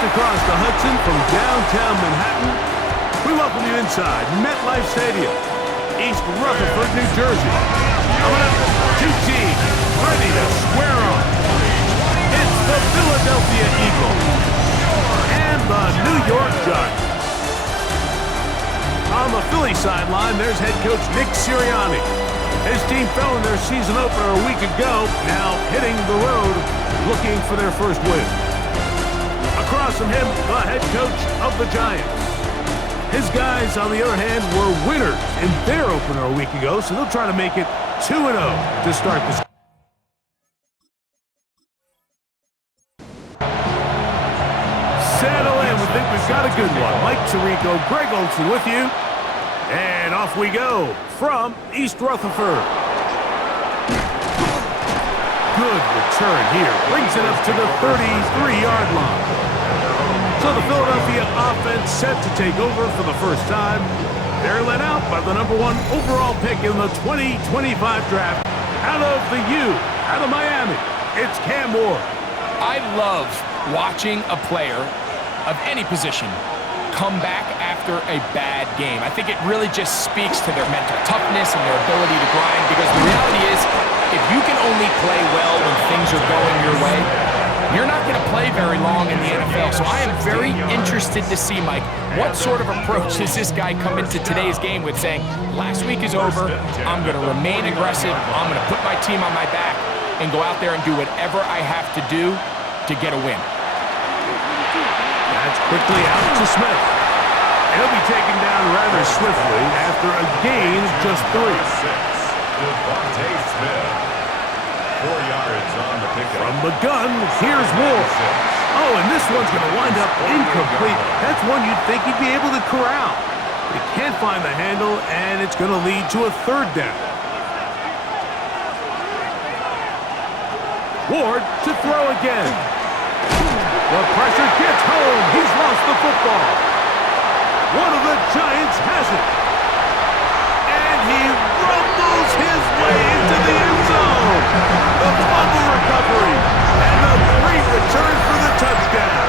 Just across the Hudson from downtown Manhattan, we welcome you inside MetLife Stadium, East Rutherford, New Jersey. Coming up, two teams ready to square off. It's the Philadelphia Eagles and the New York Giants. On the Philly sideline, there's head coach Nick Sirianni. His team fell in their season opener a week ago, now hitting the road, looking for their first win. Across from him, the head coach of the Giants. His guys, on the other hand, were winners in their opener a week ago, so they'll try to make it 2-0 to start this. Settle in. We think we've got a good one. Mike Tirico, Greg Olsen with you. And off we go from East Rutherford. Good return here. Brings it up to the 33-yard line. So the Philadelphia offense set to take over for the first time. They're led out by the #1 overall pick in the 2025 draft. Out of the U, out of Miami, it's Cam Ward. I love watching a player of any position come back after a bad game. I think it really just speaks to their mental toughness and their ability to grind, because the reality is, if you can only play well when things are going your way, you're not going to play very long in the NFL. So I am very interested to see, Mike, what sort of approach does this guy come into today's game with, saying, last week is over, I'm going to remain aggressive, I'm going to put my team on my back and go out there and do whatever I have to do to get a win. That's quickly out to Smith. He'll be taken down rather swiftly after a gain of just 3. Devontae Smith. 4 yards on the pickup. From the gun, here's Ward. Oh, and this one's going to wind up incomplete. That's one you'd think he'd be able to corral. He can't find the handle, and it's going to lead to a 3rd down. Ward to throw again. The pressure gets home. He's lost the football. One of the Giants has it. And he rumbles his way into the end zone. The fumble recovery. And a great return for the touchdown.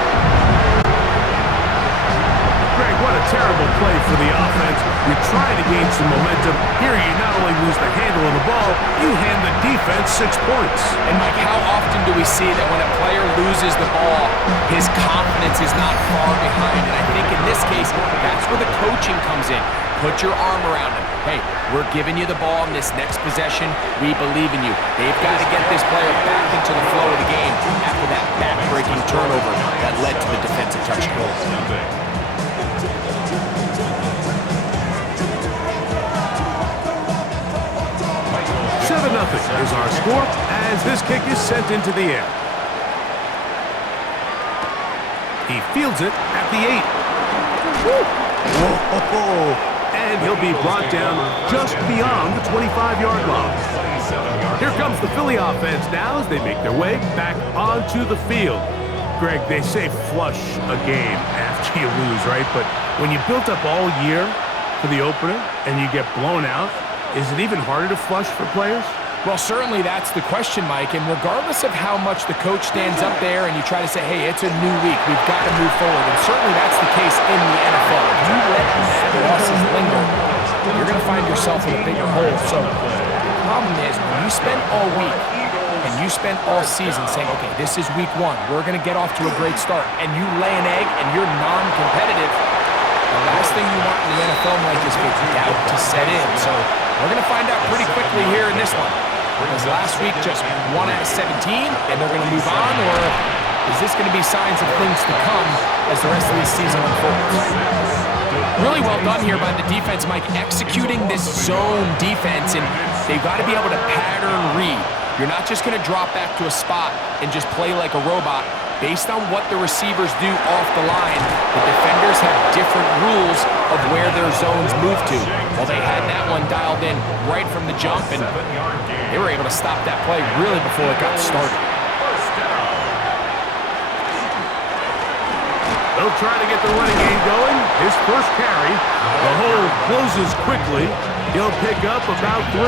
Greg, what a terrible play for the offense. You're trying to gain some momentum. Here you not only lose the handle of the ball, you hand the defense 6 points. And Mike, how often do we see that when a player loses the ball, his confidence is not far behind? And I think in this case, that's where the coaching comes in. Put your arm around him. Hey, we're giving you the ball in this next possession. We believe in you. They've got to get this player back into the flow of the game after that back-breaking turnover that led to the defensive touchdown. 7-0 is our score as this kick is sent into the air. He fields it at the 8. Whoa. And he'll be brought down just beyond the 25-yard line. Here comes the Philly offense now as they make their way back onto the field. Greg, they say flush a game after you lose, right? But when you built up all year for the opener and you get blown out, is it even harder to flush for players? Well, certainly that's the question, Mike. And regardless of how much the coach stands up there and you try to say, hey, it's a new week, we've got to move forward. And certainly that's the case in the NFL. If you let bad losses linger, you're going to find yourself in a bigger hole. So the problem is when you spend all week and you spend all season saying, okay, this is week 1, we're going to get off to a great start, and you lay an egg and you're non-competitive, the last thing you want in the NFL, Mike, is for doubt to set in. So we're going to find out pretty quickly here in this one. Was last week just 1 out of 17 and they're going to move on, or is this going to be signs of things to come as the rest of this season unfolds? Really well done here by the defense, Mike, executing this zone defense, and they've got to be able to pattern read. You're not just going to drop back to a spot and just play like a robot. Based on what the receivers do off the line, the defenders have different rules of where their zones move to. Well, they had that one dialed in right from the jump, and they were able to stop that play really before it got started. They'll try to get the running game going. His first carry. The hole closes quickly. He'll pick up about 3.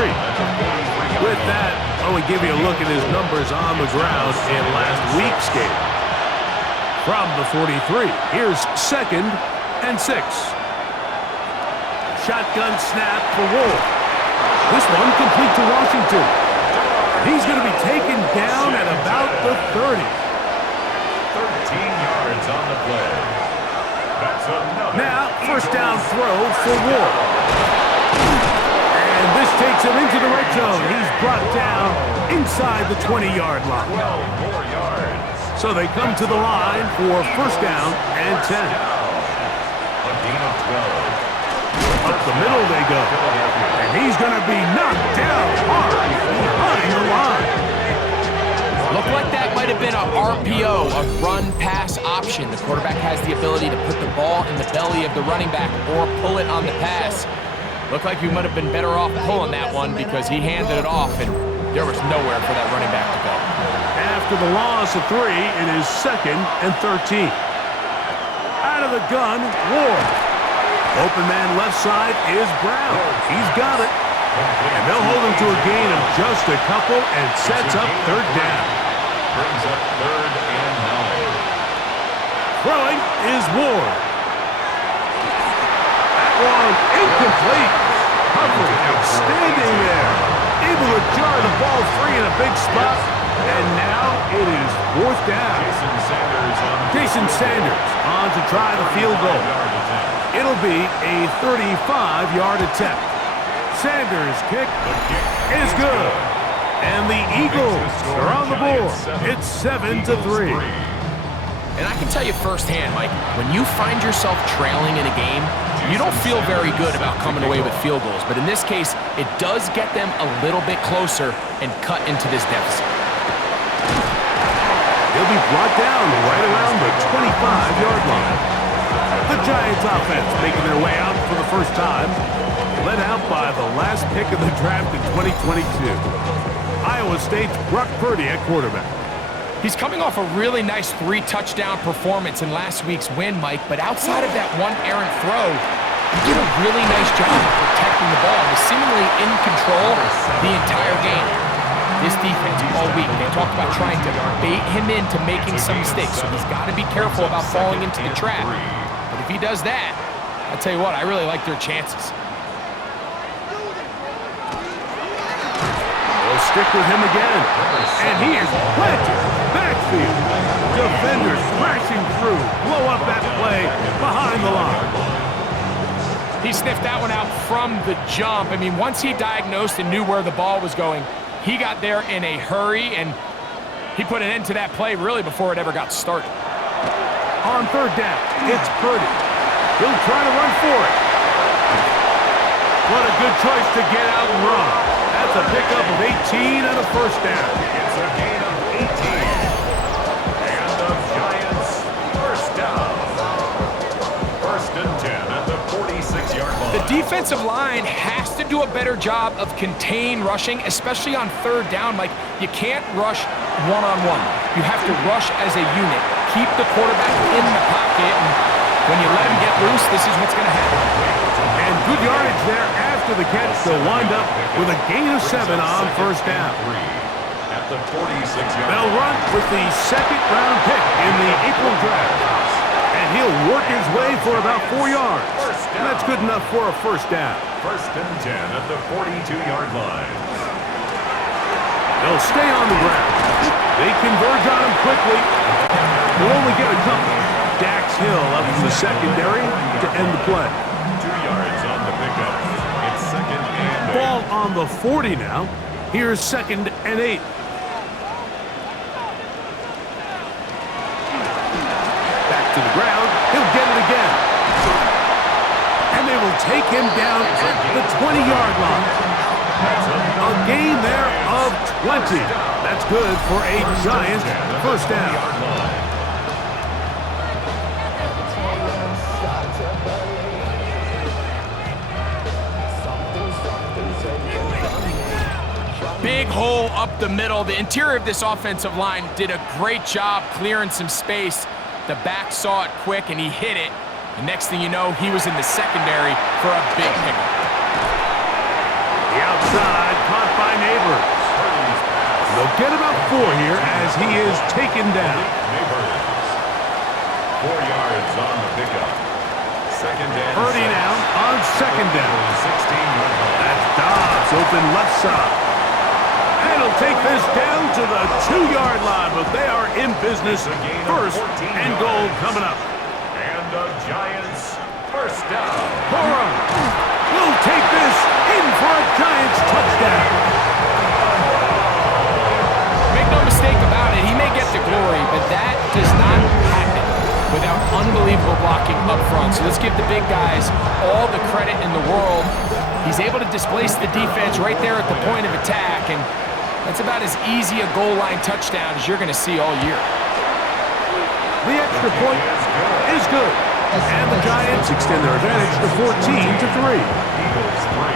With that, we give you a look at his numbers on the ground in last week's game. From the 43, here's 2nd and 6. Shotgun snap for Ward. This one complete to Washington. He's going to be taken down at about the 30. 13 yards on the play. That's another. Now, first down throw for Ward. And this takes him into the red zone. He's brought down inside the 20-yard line. 12 more yards. So they come to the line for first down and 10. A gain of 12. Up the middle they go. And he's going to be knocked down hard behind the line. Looked like that might have been a RPO, a run-pass option. The quarterback has the ability to put the ball in the belly of the running back or pull it on the pass. Looked like he might have been better off pulling that one because he handed it off, and there was nowhere for that running back to go. After the loss of 3, it is 2nd and 13. Out of the gun, Ward. Open man left side is Brown. He's got it. And they'll hold him to a gain of just a couple and sets up third down. Brings up 3rd and 9. Throwing is Ward. That one incomplete. Coverage outstanding there. Able to jar the ball free in a big spot. And now it is 4th down. Jason Sanders on to try the field goal. It'll be a 35-yard attempt. Sanders' kick is good. And the Eagles are on the board. It's 7-3. And I can tell you firsthand, Mike, when you find yourself trailing in a game, you don't feel very good about coming away with field goals. But in this case, it does get them a little bit closer and cut into this deficit. He'll be brought down right around the 25-yard line. The Giants offense making their way out for the first time. Led out by the last pick of the draft in 2022. Iowa State's Brock Purdy at quarterback. He's coming off a really nice 3-touchdown performance in last week's win, Mike, but outside of that one errant throw, he did a really nice job of protecting the ball. He was seemingly in control the entire game. This defense all week, they talked about trying to bait him into making some mistakes, so he's got to be careful about falling into the trap. But if he does that, I'll tell you what, I really like their chances. They'll stick with him again, and he is planted backfield. Defenders crashing through, blow up that play behind the line. He sniffed that one out from the jump. I mean, once he diagnosed and knew where the ball was going, he got there in a hurry, and he put an end to that play really before it ever got started. On third down, it's Purdy. He'll try to run for it. What a good choice to get out and run. That's a pickup of 18 and a first down. It's a gain of 18. And the Giants first down. 1st and 10 at the 46-yard line. The defensive line has to do a better job of contain rushing, especially on third down. Like, you can't rush one-on-one. You have to rush as a unit. Keep the quarterback in the pocket, and when you let him get loose, this is what's going to happen. And good yardage there after the catch. They'll wind up with a gain of 7 on first down. At the 46-yard They'll run with the 2nd-round pick in the April draft. And he'll work his way for about 4 yards. And that's good enough for a first down. 1st and 10 at the 42-yard line. They'll stay on the ground. They converge on him quickly. They'll only get a couple. Dax Hill up from the secondary to end the play. 2 yards on the pickup. It's 2nd and 8. Ball on the 40 now. Here's 2nd and 8. Back to the ground. He'll get it again. And they will take him down at the 20-yard line. A gain there of 20. That's good for a Giants first down. Big hole up the middle. The interior of this offensive line did a great job clearing some space. The back saw it quick, and he hit it. And next thing you know, he was in the secondary for a big pickup. The outside caught by Neighbors. They'll get about 4 here as he is taken down. 4 yards on the pickup. Second down. Purdy now on second down. 16-yard line. That's Dobbs open left side. And he'll take this down to the 2-yard line, but they are in business. First and goal coming up. And the Giants first down. Burrow will take this in for a Giants touchdown. Make no mistake about it, he may get the glory, but that does not happen without unbelievable blocking up front. So let's give the big guys all the credit in the world. He's able to displace the defense right there at the point of attack, and that's about as easy a goal line touchdown as you're going to see all year. The extra point is good. And the Giants extend their advantage to 14-3. Eagles 3.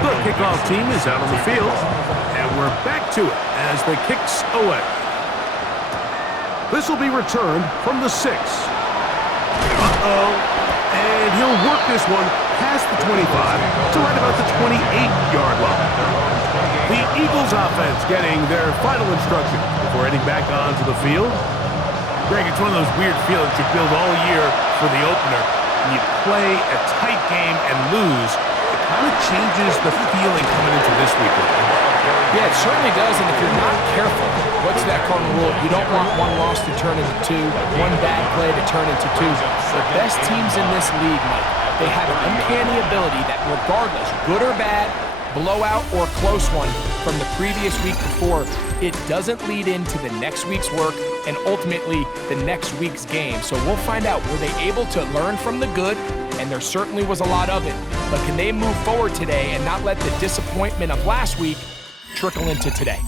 The kickoff team is out on the field, and we're back to it as the kicks away. This will be returned from the 6. And he'll work this one past the 25 to right about the 28-yard line. The Eagles offense getting their final instruction before heading back onto the field. Greg, it's one of those weird feelings you build all year for the opener. When you play a tight game and lose, it kind of changes the feeling coming into this week. Yeah, it certainly does, and if you're not careful, what's that cardinal rule? You don't want one loss to turn into 2, one bad play to turn into 2. The best teams in this league, Mike, they have an uncanny ability that regardless, good or bad, blowout or close one from the previous week before, it doesn't lead into the next week's work and ultimately the next week's game. So we'll find out, were they able to learn from the good? And there certainly was a lot of it. But can they move forward today and not let the disappointment of last week trickle into today?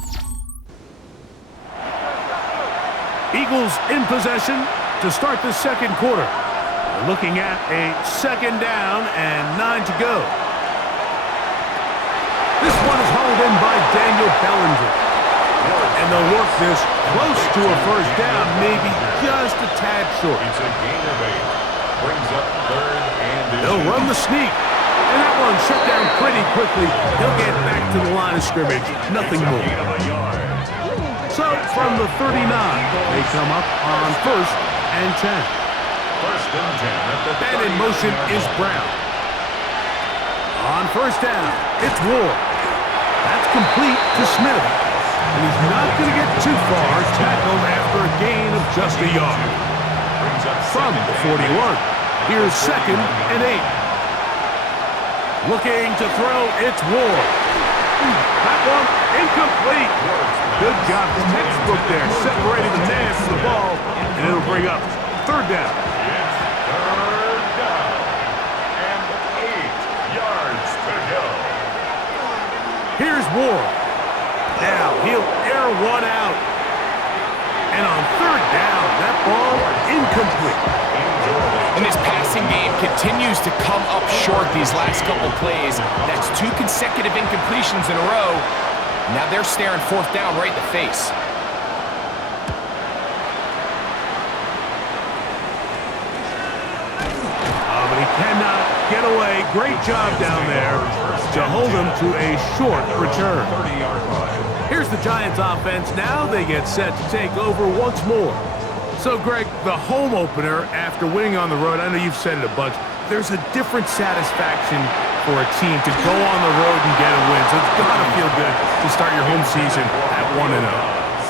Eagles in possession to start the second quarter. We're looking at a second down and 9 to go. This one is hauled in by Daniel Bellinger. And they'll work this close to a first down, maybe just a tad short. It's a gain of 8. Brings up third and They'll run the sneak. And that one shut down pretty quickly. He'll get back to the line of scrimmage. Nothing more. gain of a yard. So from the 39, they come up on first and 10. First and 10 at the And in motion is Brown. On first down, it's Ward. That's complete to Smith. And he's not going to get too far, tackled after a gain of just a yard. Brings up From the 41, here's second and 8. Looking to throw, it's Ward. That one incomplete. Good job, textbook there, separating the man from the ball, and it'll bring up third down. third down. And 8 yards to go. Here's Ward. Now he'll air one out. And on third down, that ball incomplete. And this passing game continues to come up short these last couple plays. That's 2 consecutive incompletions in a row. Now they're staring fourth down right in the face. But he cannot get away. Great job down there to hold him to a short return. 30-yard line. Here's the Giants offense. Now they get set to take over once more. So, Greg, the home opener after winning on the road, I know you've said it a bunch, there's a different satisfaction for a team to go on the road and get a win. So it's got to feel good to start your home season at 1-0.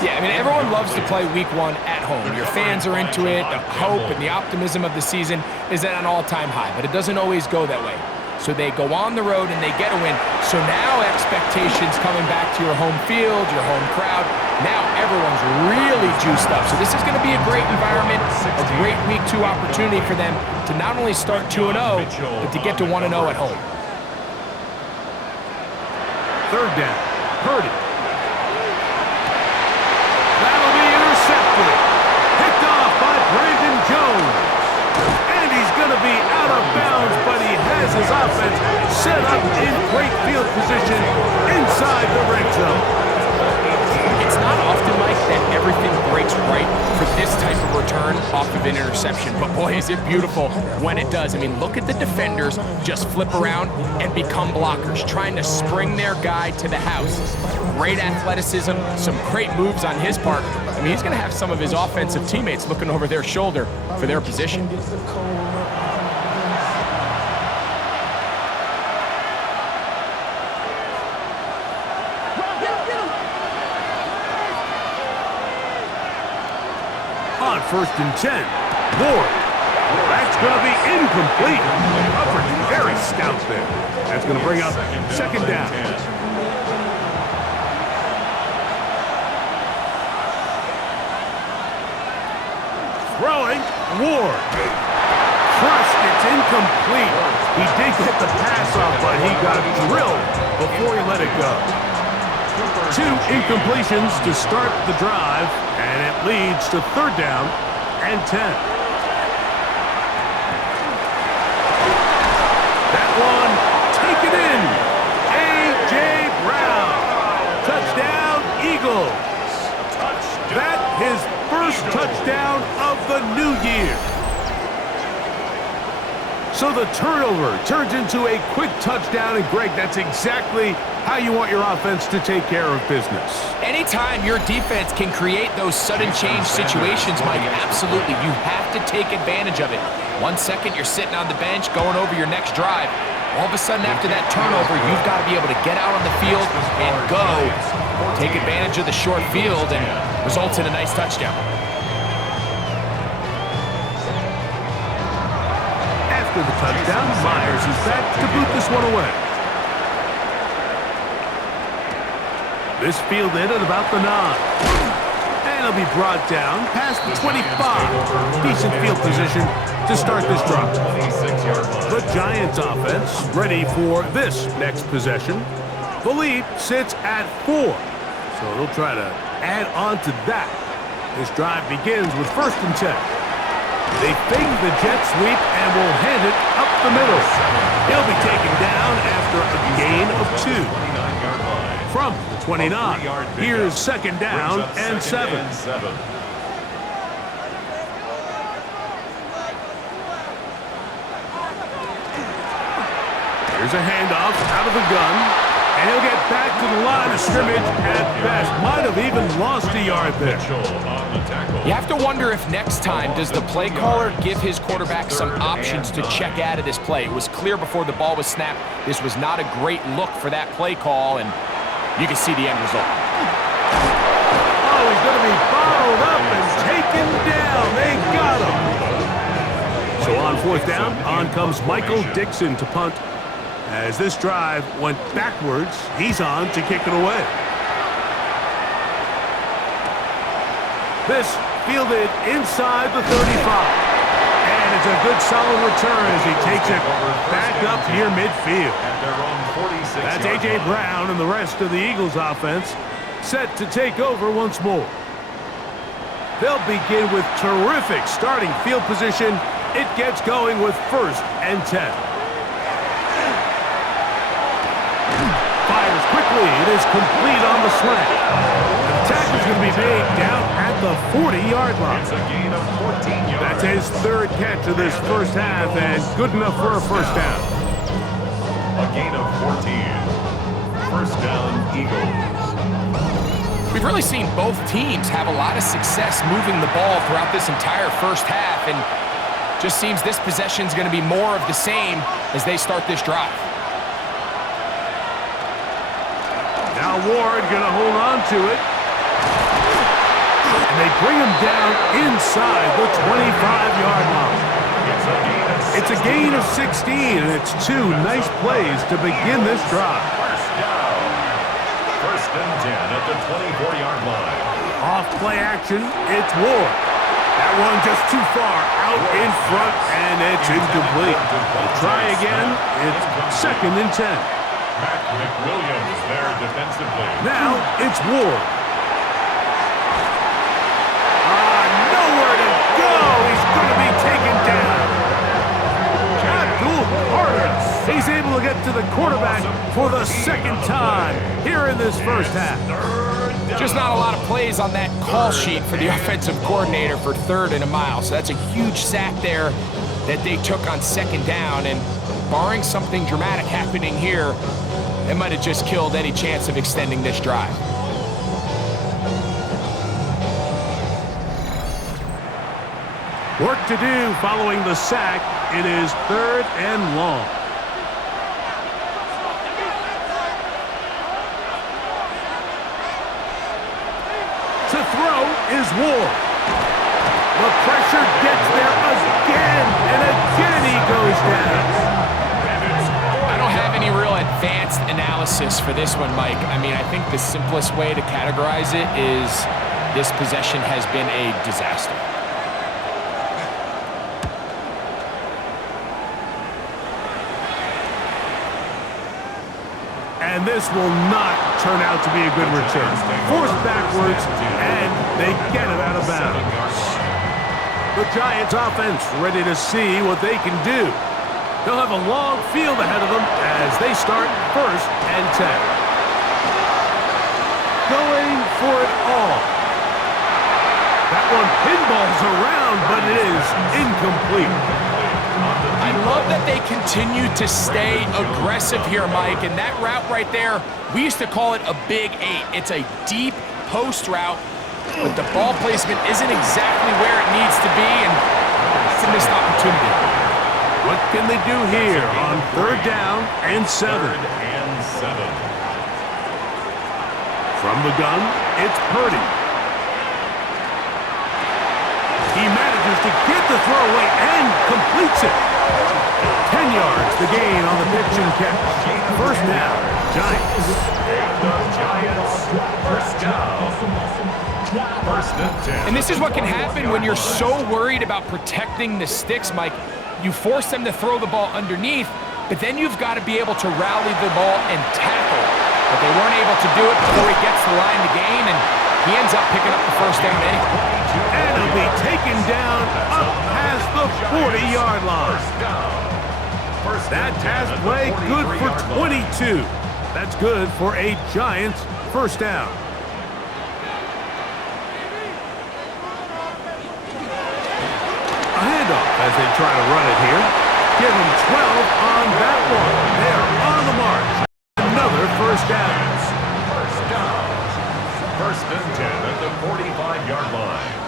Yeah, I mean, everyone loves to play week 1 at home. Your fans are into it. The hope and the optimism of the season is at an all-time high, but it doesn't always go that way. So they go on the road and they get a win. So now expectations coming back to your home field, your home crowd. Now everyone's really juiced up. So this is going to be a great environment, a great week 2 opportunity for them to not only start 2-0, but to get to 1-0 at home. Third down. Purdy. That'll be intercepted. Picked off by Brandon Jones. And he's going to be out of bounds, but he has his offense set up in great field position inside the red zone. It's It's not often, Mike, that everything breaks right for this type of return off of an interception. But boy, is it beautiful when it does. I mean, look at the defenders just flip around and become blockers, trying to spring their guy to the house. Great athleticism, some great moves on his part. I mean, he's going to have some of his offensive teammates looking over their shoulder for their position. On 1st and 10, Ward. That's going to be incomplete. Coverage very stout there. That's going to bring up 2nd down. Throwing, Ward. Crushed, it's incomplete. He did get the pass off, but he got drilled before he let it go. 2 incompletions to start the drive, and it leads to 3rd down and 10. That one, taken in. A.J. Brown. Touchdown, Eagles. That his first touchdown of the new year. So the turnover turns into a quick touchdown, and Greg, that's exactly how you want your offense to take care of business. Anytime your defense can create those sudden change situations, Mike, absolutely, you have to take advantage of it. 1 second, you're sitting on the bench, going over your next drive. All of a sudden, after that turnover, you've got to be able to get out on the field and go. Take advantage of the short field, and results in a nice touchdown. After the touchdown, Myers is back to boot this one away. This fielded at about the 9. And it'll be brought down past the 25. Decent field position to start this drive. The Giants offense ready for this next possession. The lead sits at 4. So they'll try to add on to that. This drive begins with 1st and 10. They fake the jet sweep and will hand it up the middle. He'll be taken down after a gain of 2. From the 29, here's 2nd down and 7. Here's a handoff out of the gun. And he'll get back to the line of scrimmage at best. Might have even lost a yard there. You have to wonder if next time, does the play caller give his quarterback some options to check out of this play? It was clear before the ball was snapped, this was not a great look for that play call, and you can see the end result. Oh, he's going to be bottled up and taken down. They got him. So on 4th down, on comes Michael Dixon to punt. As this drive went backwards, he's on to kick it away. This fielded inside the 35. And it's a good solid return as he takes it back up near midfield. That's A.J. Brown and the rest of the Eagles offense set to take over once more. They'll begin with terrific starting field position. It gets going with 1st and 10. Fires quickly. It is complete on the slant. The tackle's going to be made down at the 40-yard line. It's a gain of 14 yards. That's his 3rd catch of this first half, and good enough for a 1st down. A gain of 14. 1st down, Eagles. We've really seen both teams have a lot of success moving the ball throughout this entire first half, and just seems this possession is going to be more of the same as they start this drive. Now Ward going to hold on to it. And they bring him down inside the 25-yard line. It's a gain of 16, and it's 2 nice plays to begin this drive. 1st down. 1st and 10 at the 24-yard line. Off play action, it's Ward. That one just too far out in front, and it's incomplete. We'll try again. It's 2nd and 10. Mac McWilliams there defensively. Now it's Ward. Nowhere to go. He's going to be taken down. Abdul Carter. He's able to get to the quarterback for the 2nd time here in this first half. 3rd Just not a lot of plays on that call sheet for the offensive coordinator for 3rd and a mile. So that's a huge sack there that they took on 2nd down. And barring something dramatic happening here, it might have just killed any chance of extending this drive. Work to do following the sack. It is 3rd and long. To throw is Ward. The pressure gets there again, and again he goes down. I don't have any real advanced analysis for this one, Mike. I mean, I think the simplest way to categorize it is this possession has been a disaster. And this will not turn out to be a good return. Forced backwards, and they get it out of bounds. The Giants offense ready to see what they can do. They'll have a long field ahead of them as they start 1st and 10. Going for it all. That one pinballs around, but it is incomplete. I love that they continue to stay aggressive here, Mike, and that route right there, we used to call it a big 8. It's a deep post route, but the ball placement isn't exactly where it needs to be, and it's a missed opportunity. What can they do here on 3rd down and 7? From the gun, it's Purdy. He manages to get the throw away and completes it. 10 yards, the gain on the pitch and catch. 1st down, Giants. First down. 1st and 10. And this is what can happen when you're so worried about protecting the sticks, Mike. You force them to throw the ball underneath, but then you've got to be able to rally the ball and tackle. But they weren't able to do it before he gets to the line to gain, and he ends up picking up the 1st down anyway. And he'll be taken down up past the 40-yard line. That pass play good for 22. That's good for a Giants 1st down. A handoff as they try to run it here. Give them 12 on that one. They're on the march. Another 1st down. 1st and 10 at the 45-yard line.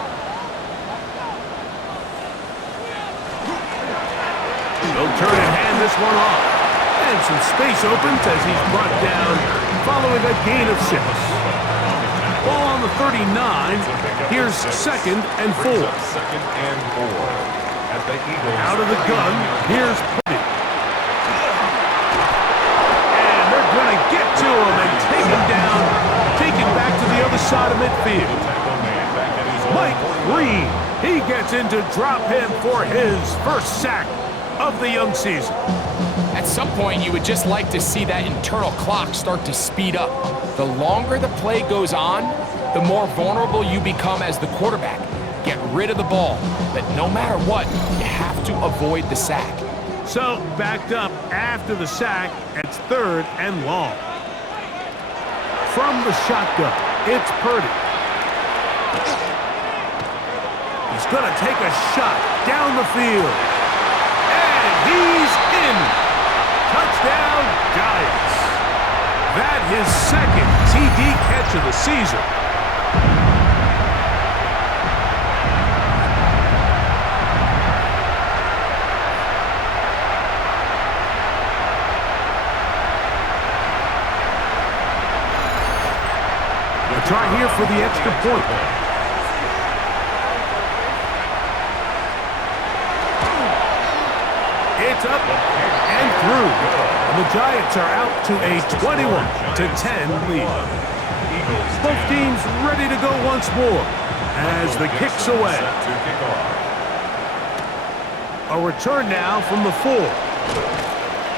They'll turn and hand this one off. And some space opens as he's brought down following a gain of 6. Ball on the 39. Here's 2nd and 4. 2nd and 4 at the Eagles. Out of the gun, here's Purdy. And they're going to get to him and take him down. Take it back to the other side of midfield. Mike Green, he gets in to drop him for his 1st sack of the young season. At some point, you would just like to see that internal clock start to speed up. The longer the play goes on, the more vulnerable you become as the quarterback. Get rid of the ball, but no matter what, you have to avoid the sack. So, backed up after the sack, it's 3rd and long. From the shotgun, it's Purdy. He's going to take a shot down the field. And he's in. Touchdown, Giants. That his 2nd TD catch of the season. They'll try here for the extra point. It's up and through. And the Giants are out to a 21-10 lead. Both teams ready to go once more as the kick's away. A return now from the 4.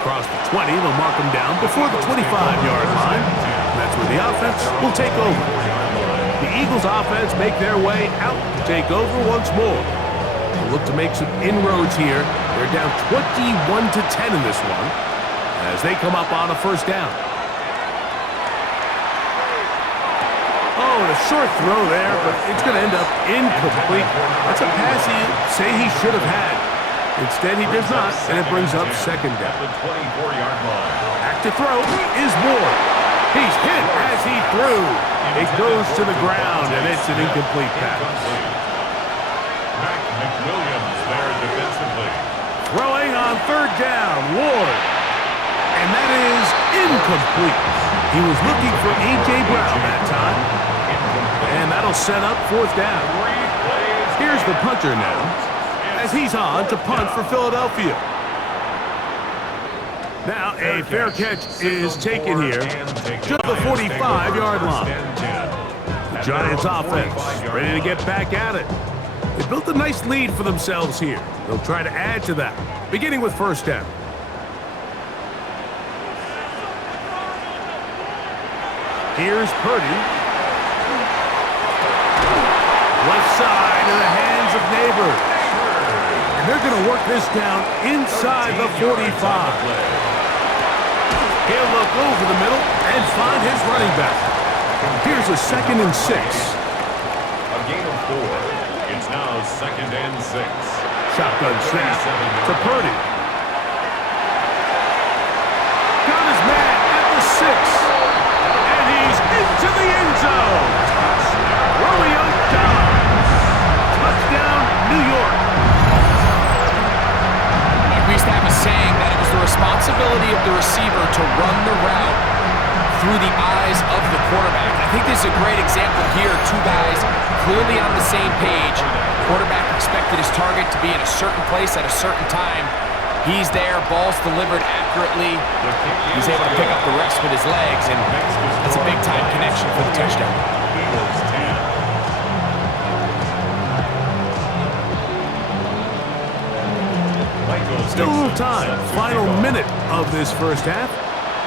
Across the 20, they'll mark them down before the 25-yard line. That's where the offense will take over. The Eagles offense make their way out to take over once more. They'll look to make some inroads here. They're down 21-10 in this one as they come up on a 1st down. Oh, and a short throw there, but it's going to end up incomplete. That's a pass he say he should have had. Instead, he does not, and it brings up second down. The 24-yard line. Back to throw is Ward. He's hit as he threw. It goes to the ground, and it's an incomplete pass. Mac McWilliams there defensively. Throwing on third down, Ward. And that is incomplete. He was looking for A.J. Brown that time. And that'll set up fourth down. Here's the punter now, as he's on to punt for Philadelphia. Now a fair catch is taken here to the 45-yard line. The Giants offense ready to get back at it. They built a nice lead for themselves here. They'll try to add to that, beginning with first down. Here's Purdy. Left side in the hands of Neighbors. And they're going to work this down inside the 45. He'll look over the middle and find his running back. Here's a 2nd and 6. A gain of 4. It's now 2nd and 6. Shotgun snap to Purdy. Got his man at the 6. And he's into the end zone. Romeo Doubs. Touchdown, New York. We used to have a saying that it was the responsibility of the receiver to run the route through the eyes of the quarterback. I think this is a great example here. Two guys clearly on the same page. Quarterback expected his target to be in a certain place at a certain time. He's there, ball's delivered accurately. He's able to pick up the rest with his legs, and that's a big-time connection for the touchdown. Still a little time. Final minute of this first half.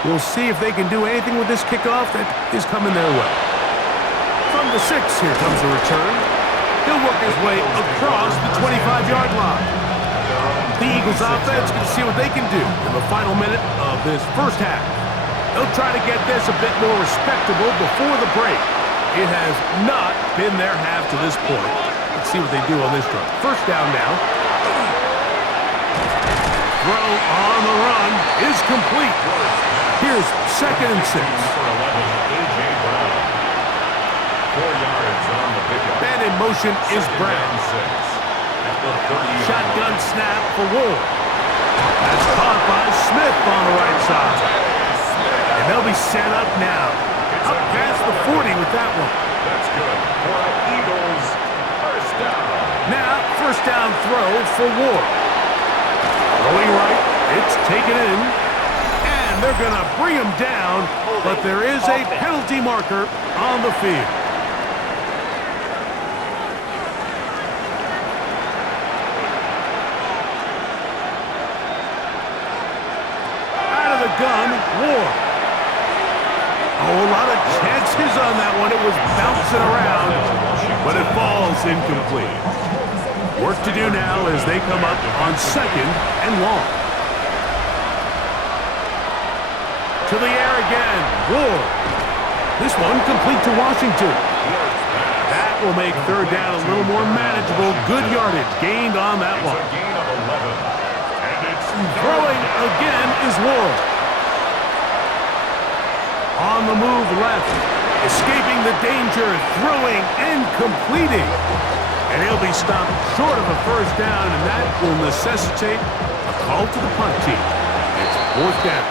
We'll see if they can do anything with this kickoff that is coming their way. From the 6, here comes a return. He'll work his way across the 25-yard line. The Eagles offense can see what they can do in the final minute of this first half. They'll try to get this a bit more respectable before the break. It has not been their half to this point. Let's see what they do on this drive. First down now. Throw on the run is complete. Here's 2nd and 6. A.J. Brown. 4 yards on the pickup. Man in motion is Brown. Shotgun snap for Ward. That's caught by Smith on the right side. And they'll be set up now. Up past the 40 with that one. That's good for the Eagles. First down. Now, first down throw for Ward. Throwing right, it's taken in. And they're going to bring him down, but there is a penalty marker on the field. Out of the gun, Ward. Oh, a lot of chances on that one. It was bouncing around, but it falls incomplete. Work to do now as they come up on 2nd and long. To the air again, Ward. This one complete to Washington. That will make third down a little more manageable. Good yardage gained on that one. Throwing again is Ward. On the move left, escaping the danger, throwing and completing. And he'll be stopped short of a first down, and that will necessitate a call to the punt team. It's fourth down.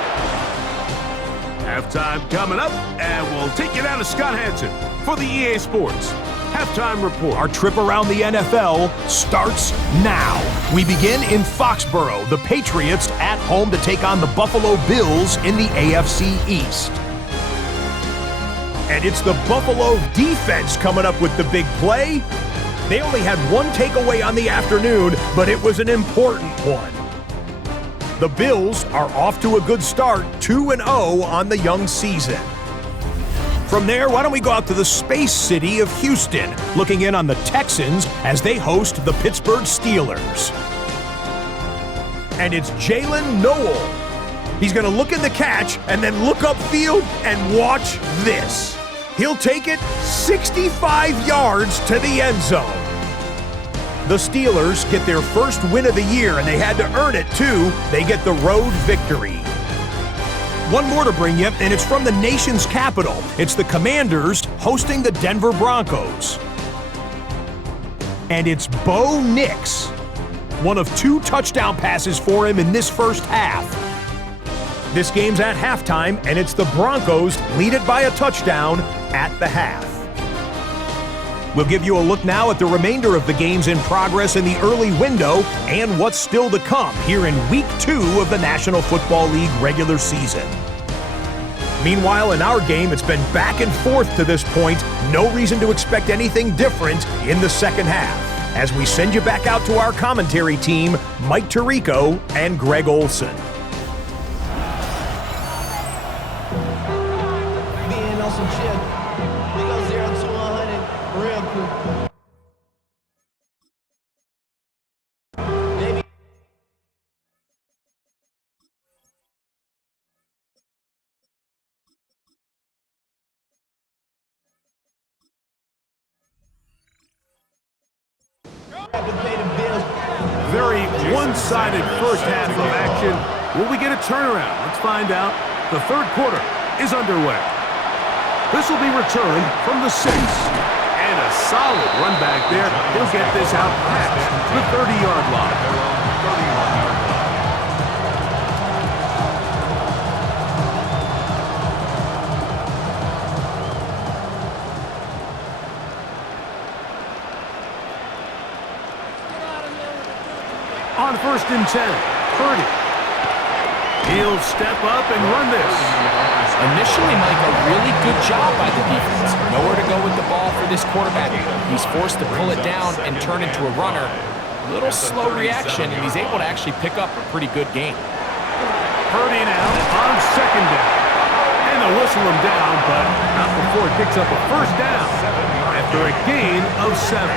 Halftime coming up, and we'll take it out to Scott Hanson for the EA Sports Halftime Report. Our trip around the NFL starts now. We begin in Foxborough. The Patriots at home to take on the Buffalo Bills in the AFC East. And it's the Buffalo defense coming up with the big play. They only had one takeaway on the afternoon, but it was an important one. The Bills are off to a good start, 2-0 on the young season. From there, why don't we go out to the Space City of Houston, looking in on the Texans as they host the Pittsburgh Steelers. And it's Jalen Noel. He's going to look in the catch and then look upfield and watch this. He'll take it 65 yards to the end zone. The Steelers get their first win of the year, and they had to earn it, too. They get the road victory. One more to bring you, and it's from the nation's capital. It's the Commanders hosting the Denver Broncos. And it's Bo Nix. One of 2 touchdown passes for him in this first half. This game's at halftime, and it's the Broncos lead it by a touchdown at the half. We'll give you a look now at the remainder of the games in progress in the early window and what's still to come here in Week 2 of the National Football League regular season. Meanwhile, in our game, it's been back and forth to this point. No reason to expect anything different in the second half, as we send you back out to our commentary team, Mike Tirico and Greg Olson. Being on some shit. We go 0 to 100 real quick. Baby. Have to pay the bills. Very one-sided first half of action. Will we get a turnaround? Let's find out. The third quarter is underway. This will be returned from the 6. And a solid run back there. He'll get this out past the 30-yard line. On 1st and 10, Purdy. He'll step up and run this. Initially, Mike, a really good job by the defense. Nowhere to go with the ball for this quarterback. He's forced to pull it down and turn into a runner. Little slow reaction, and he's able to actually pick up a pretty good game. Purdy now on 2nd down. And they'll whistle him down, but not before he picks up a first down after a gain of 7.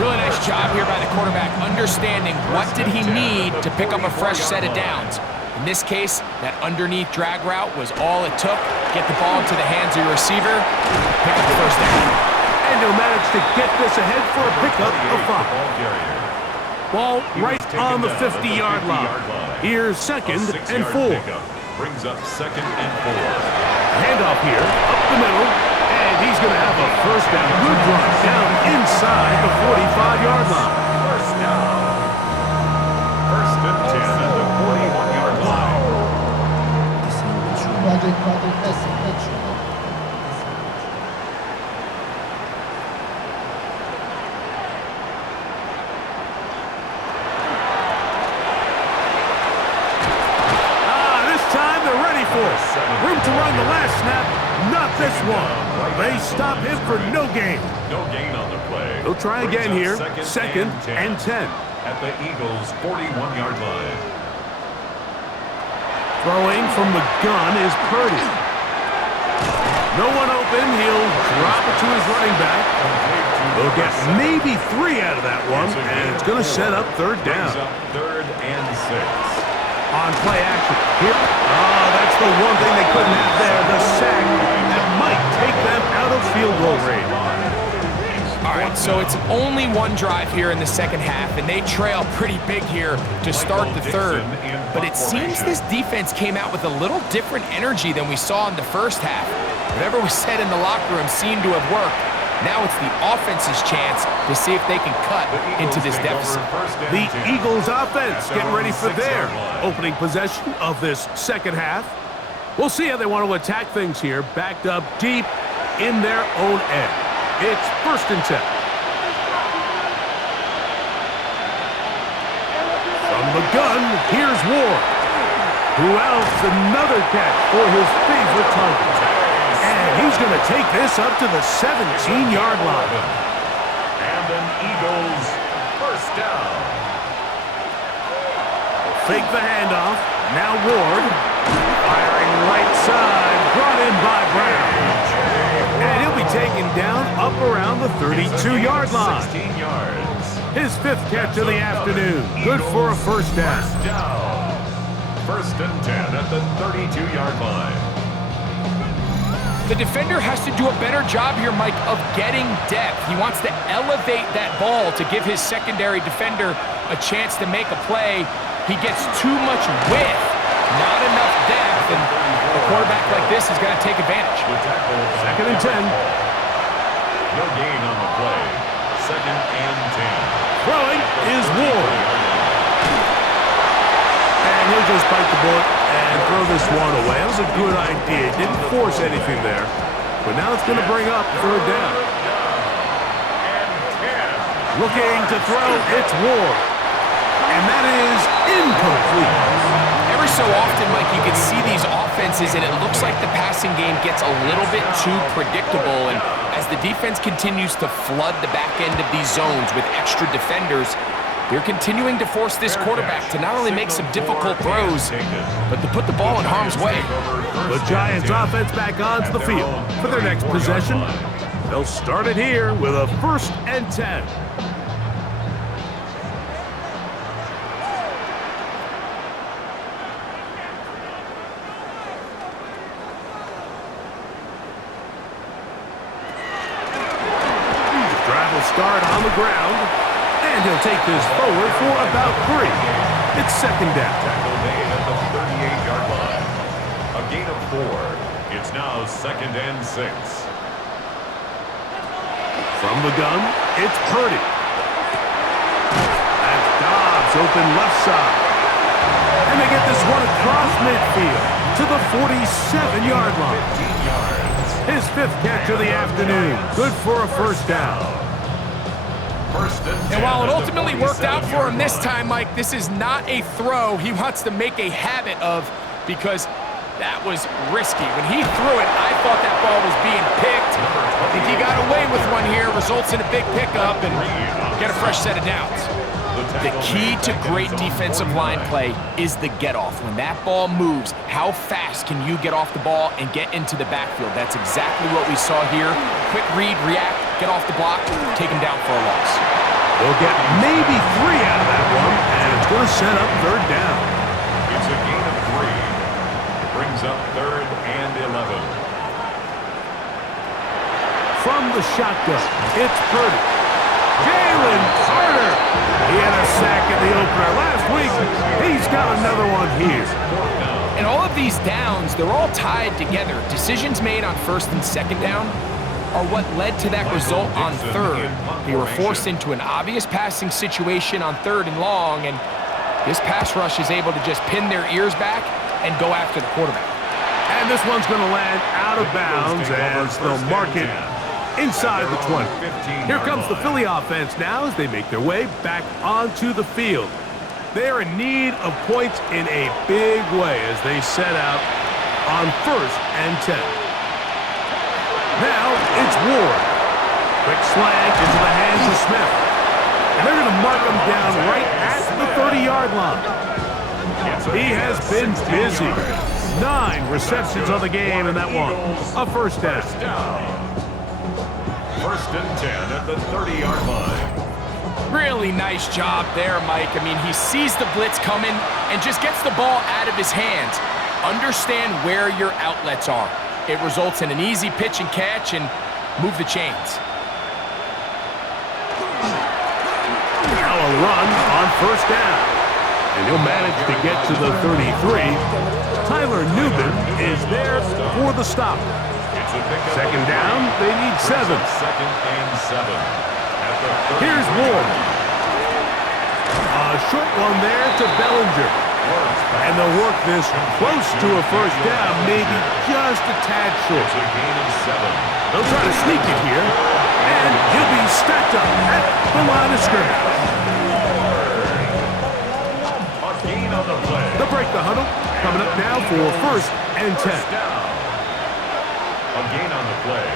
Really nice job here by the quarterback, understanding what did he need to pick up a fresh set of downs. In this case, that underneath drag route was all it took. Get the ball into the hands of your receiver, pick up the first down. And he'll manage to get this ahead for a pickup of 5. Ball right on the 50-yard line. Here's 2nd and 4. Brings up 2nd and 4. Handoff here, up the middle. And he's going to have a first down. Good run down inside the 45-yard line. First down. 1st and 10 at the 41-yard line. This time they're ready for it. Room to run the last snap. Not this one. They stop him for no gain. No gain on the play. He'll try again here. 2nd and 10. At the Eagles' 41-yard line. Throwing from the gun is Purdy. No one open. He'll drop it to his running back. He'll get maybe 3 out of that one, and it's going to set up 3rd down. 3rd and 6. On play action. Here. Oh, that's the one thing they couldn't have there. The sack that might take them out of field goal range. All right, so it's only one drive here in the second half, and they trail pretty big here to start the third. But it seems this defense came out with a little different energy than we saw in the first half. Whatever was said in the locker room seemed to have worked. Now it's the offense's chance to see if they can cut into this deficit. The Eagles offense getting ready for their opening possession of this second half. We'll see how they want to attack things here, backed up deep in their own end. It's 1st and 10. From the gun, here's Ward. Who else? Another catch for his favorite target. And he's going to take this up to the 17-yard line. And an Eagles first down. Fake the handoff. Now Ward. Firing right side. Brought in by Brown. And he'll be taken down up around the 32-yard line. 16 yards. His 5th catch of the afternoon. Good for a first down. First down. 1st and 10 at the 32-yard line. The defender has to do a better job here, Mike, of getting depth. He wants to elevate that ball to give his secondary defender a chance to make a play. He gets too much width, not enough depth, and a quarterback like this is going to take advantage. Second and 10. No gain on the play. Second and 10. Throwing is Ward. And he'll just bite the bullet and throw this one away. That was a good idea. Didn't force anything there. But now it's going to bring up third down. Looking to throw, it's Ward. And that is incomplete. Every so often, Mike, you can see these offenses, and it looks like the passing game gets a little bit too predictable. And as the defense continues to flood the back end of these zones with extra defenders, they're continuing to force this quarterback to not only make some difficult throws, but to put the ball in harm's way. The Giants offense back onto the field for their next possession. They'll start it here with a 1st and 10. Start on the ground, and he'll take this forward for about 3. It's second down. Tackle made at the 38-yard line. A gain of 4. It's now second and 6. From the gun, it's Purdy. That's Dobbs open left side. And they get this one across midfield to the 47-yard line. 15 yards. His 5th catch of the afternoon. Good for a first down. And while it ultimately worked out for him this time, Mike, this is not a throw he wants to make a habit of, because that was risky. When he threw it, I thought that ball was being picked. I think he got away with one here, results in a big pickup, and get a fresh set of downs. The key to great defensive line play is the get-off. When that ball moves, how fast can you get off the ball and get into the backfield? That's exactly what we saw here. Quick read, react, get off the block, take him down for a loss. They'll get maybe 3 out of that one, and it's going to set up third down. It's a gain of 3. It brings up 3rd and 11. From the shotgun, it's Purdy. Jalen Carter. He had a sack in the opener last week. He's got another one here. And all of these downs, they're all tied together. Decisions made on 1st and 2nd down are what led to that result on 3rd. They were forced into an obvious passing situation on 3rd and long, and this pass rush is able to just pin their ears back and go after the quarterback. And this one's going to land out of bounds as they'll mark it inside the 20. Here comes the Philly offense now as they make their way back onto the field. They're in need of points in a big way as they set out on 1st and 10. Now it's Ward. Quick slant into the hands of Smith. And they're going to mark him down right at the 30-yard line. He has been busy. 9 receptions on the game, and that one a first down. 1st and 10 at the 30-yard line. Really nice job there, Mike. I mean, he sees the blitz coming and just gets the ball out of his hands. Understand where your outlets are. It results in an easy pitch and catch and move the chains. Now a run on 1st down. And he'll manage to get to the 33. Tyler Newman is there for the stop. Second down, they need 7. 2nd and 7. At the 30. Here's Ward. A short one there to Bellinger. And they'll work this close to a first down, maybe just a tad short. It's a gain of 7. They'll try to sneak it here, and he'll be stacked up at the line of scrimmage. A gain on the play. They'll break the huddle, coming up now for 1st and 10. A gain on the play.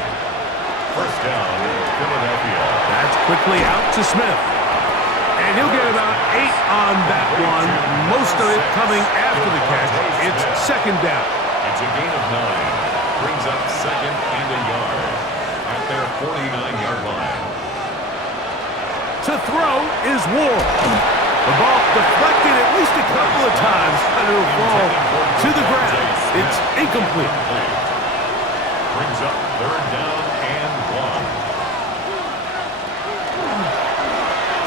1st down, Philadelphia. That's quickly out to Smith. And he'll get about 8 on that one, most of it coming after the catch. It's 2nd down. It's a gain of 9. Brings up 2nd and a yard at their 49-yard line. To throw is Ward. The ball deflected at least a couple of times, and it'll fall to the ground. It's incomplete. Brings Third down and 1.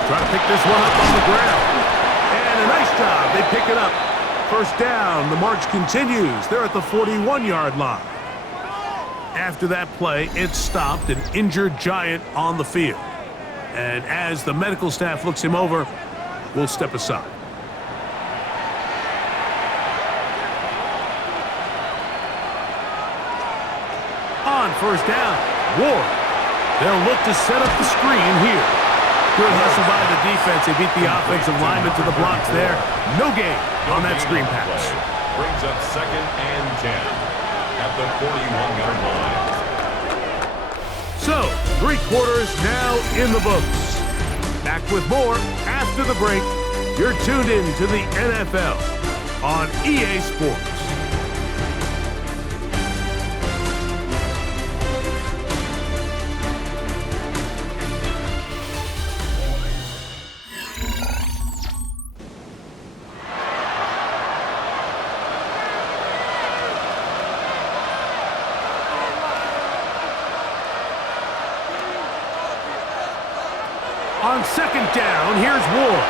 Trying to pick this one up on the ground. And a nice job. They pick it up. First down. The march continues. They're at the 41-yard line. After that play, it stopped an injured Giant on the field. And as the medical staff looks him over, we'll step aside. On first down, Ward. They'll look to set up the screen here. Good hustle by the defense. They beat the offensive lineman to the blocks there. No gain on that screen pass. Brings up 2nd and 10 at the 41-yard line. So, 3 quarters now in the books. Back with more after the break. You're tuned in to the NFL on EA Sports. On second down, here's Ward.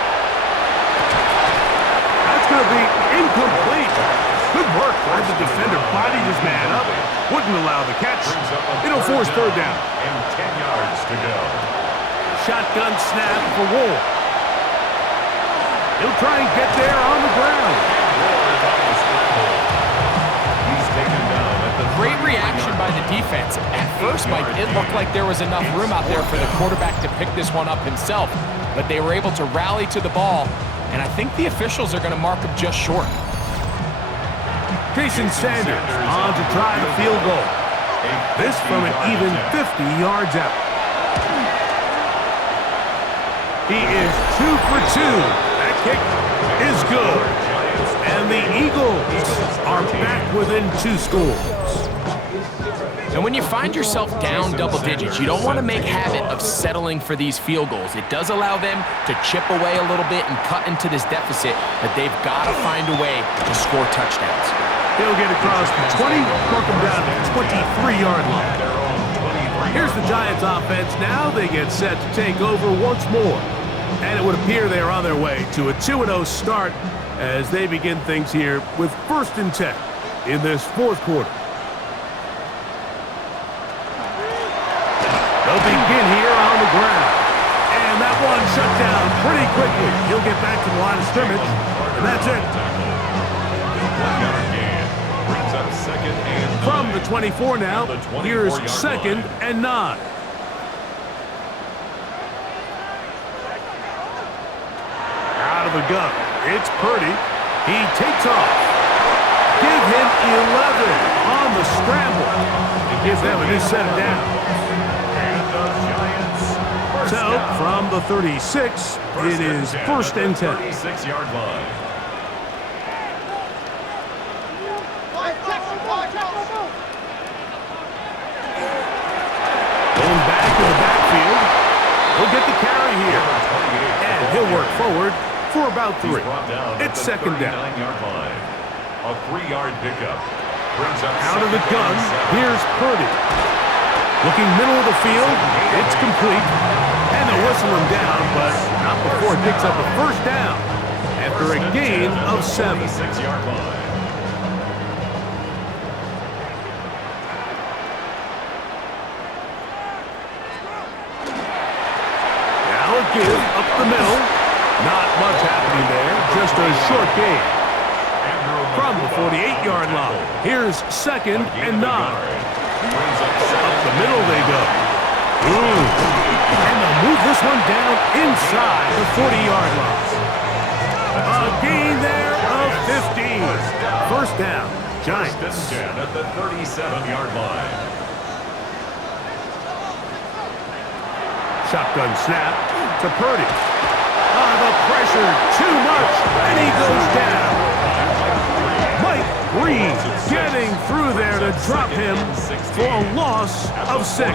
That's going to be incomplete. Good work. Glad the defender bodied his man up. Wouldn't allow the catch. It'll force third down. And 10 yards to go. Shotgun snap for Ward. He'll try and get there on the ground. He's taken down at the Great reaction by the defense. At first, Mike, it looked like there was enough room out there for the quarterback to pick this one up himself, but they were able to rally to the ball, and I think the officials are going to mark him just short. Jason Sanders on to try the field goal. This from an even 50 yards out. He is 2 for 2. That kick is good. And the Eagles are back within 2 scores. And when you find yourself down double digits, you don't want to make habit of settling for these field goals. It does allow them to chip away a little bit and cut into this deficit, but they've got to find a way to score touchdowns. He'll get across the 20, work him down to the 23-yard line. Here's the Giants offense. Now they get set to take over once more. And it would appear they're on their way to a 2-0 start as they begin things here with 1st and 10 in this 4th quarter. They'll begin here on the ground. And that one shut down pretty quickly. He'll get back to the line of scrimmage, and that's it. 1-yard gain. Brings up 2nd and 9. From the 24 now, here's 2nd and 9. Out of the gun, it's Purdy. He takes off. Give him 11 on the scramble. And give them a new set of downs. So, from the 36, it is 1st and 10. 36-yard line. Going back in the backfield. He'll get the carry here. And he'll work forward for about 3. It's 2nd down. A 3-yard pickup. Brings up Out of the gun, here's Purdy. Looking middle of the field, it's complete. And they'll whistle him down, but not before it picks up a 1st down after a gain of 7. 6-yard line. Now a give up the middle. Not much happening there, just a short gain. From the 48-yard line, here's 2nd and 9. Up the middle they go. Ooh. And they'll move this one down inside the 40-yard line. A gain there of 15. 1st down, Giants. 10 at the 37-yard line. Shotgun snap to Purdy. The pressure, too much, and he goes down. Mike Green getting through there to drop him for a loss of 6.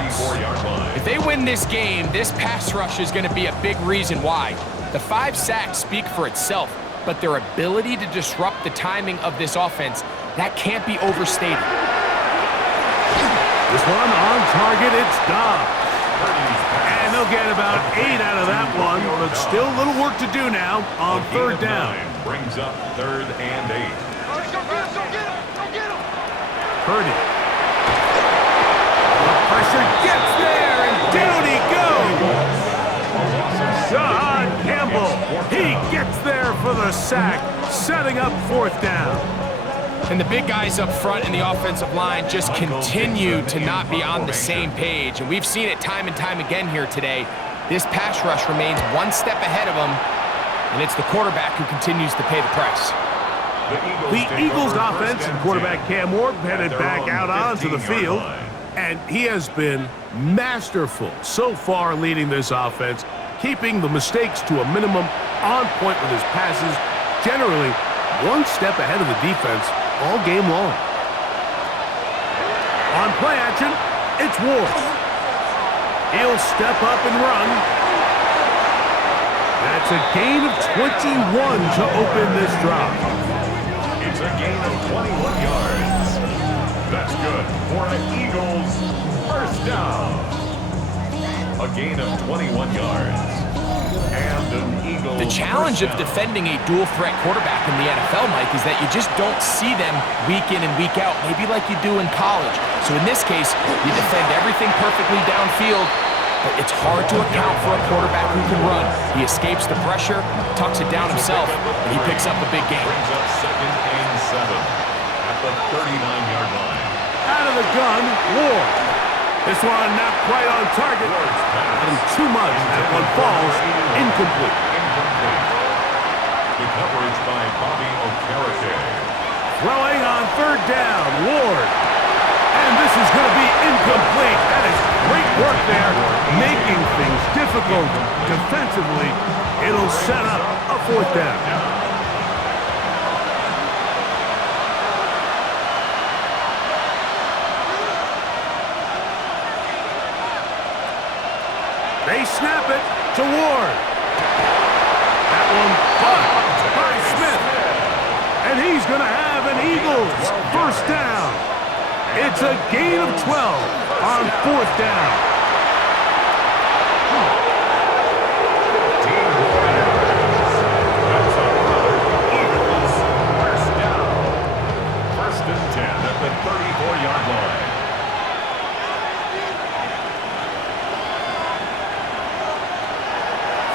If they win this game, this pass rush is going to be a big reason why. The 5 sacks speak for itself, but their ability to disrupt the timing of this offense, that can't be overstated. This one on target, it's Dobbs. And they'll get about 8 out of that one, but still a little work to do now on third down. Brings up 3rd and 8. Purdy. The pressure gets there, and down he goes. John Campbell, he gets there for the sack, setting up 4th down. And the big guys up front in the offensive line just continue to not be on the same page. And we've seen it time and time again here today. This pass rush remains one step ahead of them, and it's the quarterback who continues to pay the price. The Eagles offense and quarterback Cam Ward headed back out onto the field, and he has been masterful so far leading this offense, keeping the mistakes to a minimum, on point with his passes, generally one step ahead of the defense all game long. On play action, it's Ward. He'll step up and run. That's a gain of 21 to open this drive. It's a gain of 21 yards. That's good for an Eagles first down. A gain of 21 yards. And an Eagles The challenge of defending a dual-threat quarterback in the NFL, Mike, is that you just don't see them week in and week out, maybe like you do in college. So in this case, you defend everything perfectly downfield, but it's hard to account for a quarterback who can run. He escapes the pressure, tucks it down himself, and he picks up a big gain. Brings up 2nd and 7 at the 39-yard line. Out of the gun, Ward. This one not quite on target. And too much. That one falls incomplete. The coverage by Bobby Okereke. Throwing on 3rd down, Ward. And this is going to be incomplete. That is great work there, making things difficult defensively. It'll set up a 4th down. They snap it to Ward. That one caught by Smith. And he's going to have an Eagles first down. It's a gain of 12 on 4th down. Team Warriors. That's another Eagles first down. 1st and 10 at the 34-yard line.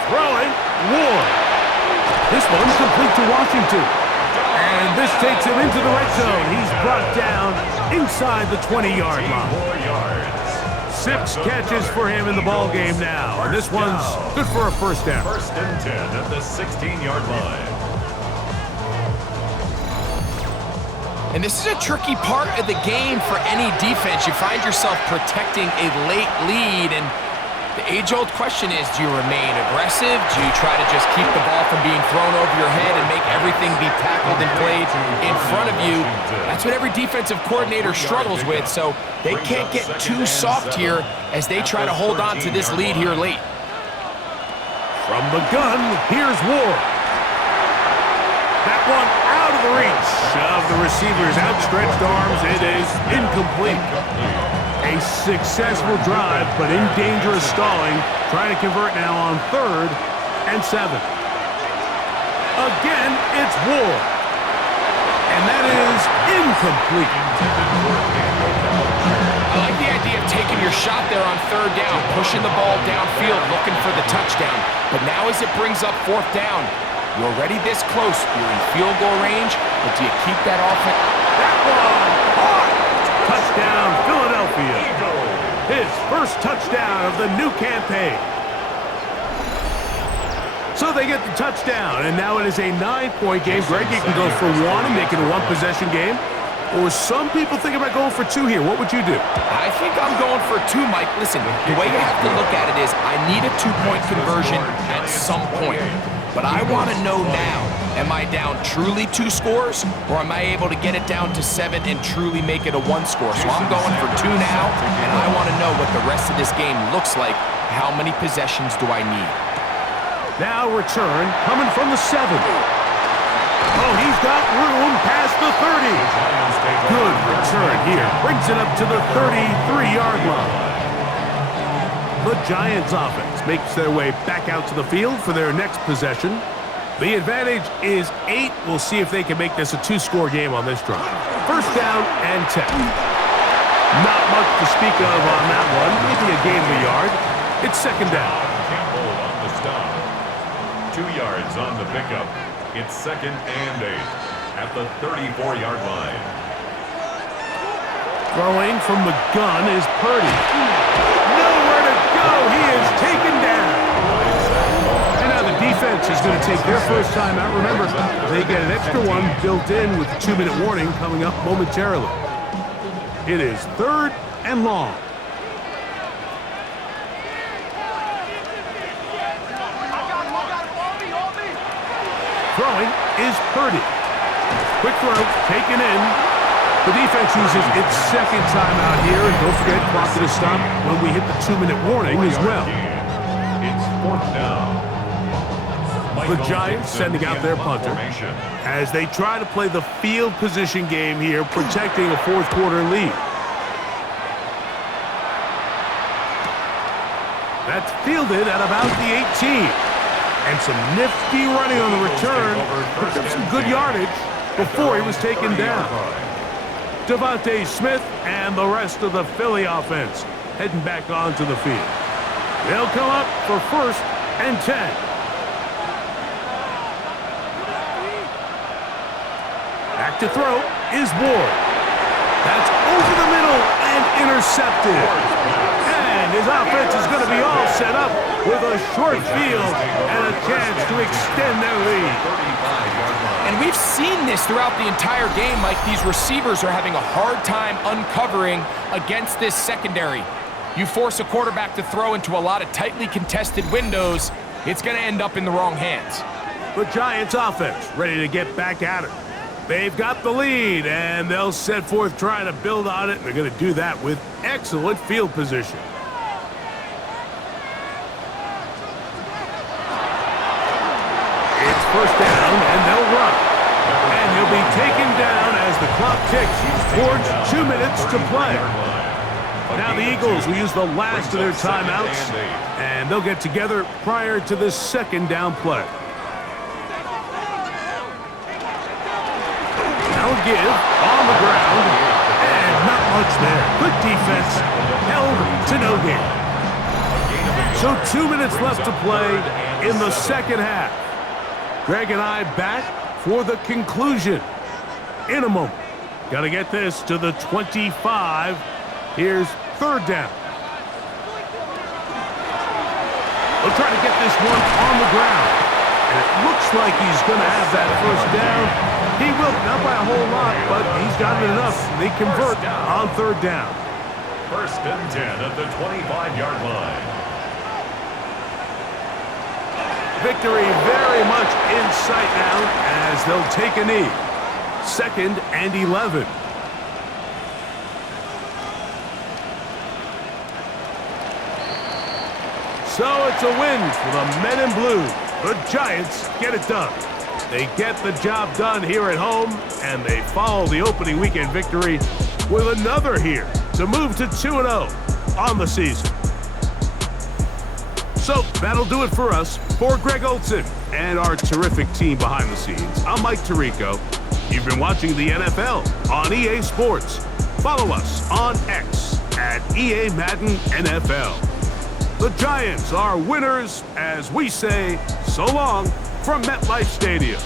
Throwing, Ward. This one complete to Washington. And this takes him into the red zone. He's brought down inside the 20-yard line. 4 yards. 6 catches for him in the ball game now. And this one's good for a first down. 1st and 10 at the 16-yard line. And this is a tricky part of the game for any defense. You find yourself protecting a late lead, and the age-old question is, do you remain aggressive? Do you try to just keep the ball from being thrown over your head and make everything be tackled and played in front of you? That's what every defensive coordinator struggles with, so they can't get too soft here as they try to hold on to this lead here late. From the gun, here's Ward. That one out of the reach of the receiver's outstretched arms. It is incomplete. A successful drive, but in danger of stalling. Trying to convert now on 3rd and 7. Again, it's Ward. And that is incomplete. I like the idea of taking your shot there on 3rd down, pushing the ball downfield, looking for the touchdown. But now as it brings up 4th down, you're already this close. You're in field goal range, but do you keep that offense? That one caught. Touchdown, Philadelphia. His first touchdown of the new campaign. So they get the touchdown, and now it is a 9-point game. Greg, you can go for 1 and make it a 1-possession game. Or some people think about going for 2 here. What would you do? I think I'm going for 2, Mike. Listen, the way you have to look at it is I need a 2-point conversion at some point. But I want to know now, am I down truly 2 scores, or am I able to get it down to 7 and truly make it a 1 score? So I'm going for 2 now, and I want to know what the rest of this game looks like. How many possessions do I need? Now return coming from the 7. Oh, he's He's got room past the 30. Good return here. Brings it up to the 33-yard line. The Giants offense makes their way back out to the field for their next possession. The advantage is 8. We'll see if they can make this a 2-score game on this drive. First down and 10. Not much to speak of on that one. Maybe a gain of a yard. It's second down. Campbell on the stop. 2 yards on the pickup. It's second and 8 at the 34-yard line. Throwing from the gun is Purdy. Nowhere to go. He is taken down. And now the defense is going to take their first time out. Remember, they get an extra one built in with the 2-minute warning coming up momentarily. It is third and long. Throwing is Purdy. Quick throw, taken in. The defense uses its second timeout here. And don't forget, clock to stop when we hit the 2-minute warning as well. It's fourth down. The Giants sending out their punter as they try to play the field position game here, protecting a fourth-quarter lead. That's fielded at about the 18. And some nifty running on the return. Picked up some good yardage before he was taken down. Devontae Smith and the rest of the Philly offense heading back onto the field. They'll come up for first and 10. Back to throw is Ward. That's over the middle and intercepted. And his offense is going to be all set up with a short field and a chance to extend their lead. And we've seen this throughout the entire game, Mike. These receivers are having a hard time uncovering against this secondary. You force a quarterback to throw into a lot of tightly contested windows, it's going to end up in the wrong hands. The Giants offense ready to get back at it. They've got the lead, and they'll set forth trying to build on it. They're going to do that with excellent field position. It's first down, and they'll run. And he'll be taken down as the clock ticks towards 2 minutes to play. Now the Eagles will use the last of their timeouts, and they'll get together prior to the second down play. Now a give on the ground, and not much there. Good defense, held to no gain. So 2 minutes left to play in the second half. Greg and I back for the conclusion in a moment. Got to get this to the 25. Here's third down. They'll try to get this one on the ground. And it looks like he's going to have that first down. He will, not by a whole lot, but he's got it enough. They convert on third down. First and 10 at the 25-yard line. Victory very much in sight now as they'll take a knee. Second and 11. So it's a win for the men in blue. The Giants get it done. They get the job done here at home, and they follow the opening weekend victory with another here to move to 2-0 on the season. So that'll do it for us. For Greg Olsen and our terrific team behind the scenes, I'm Mike Tirico. You've been watching the NFL on EA Sports. Follow us on X at EA Madden NFL. The Giants are winners as we say so long from MetLife Stadium.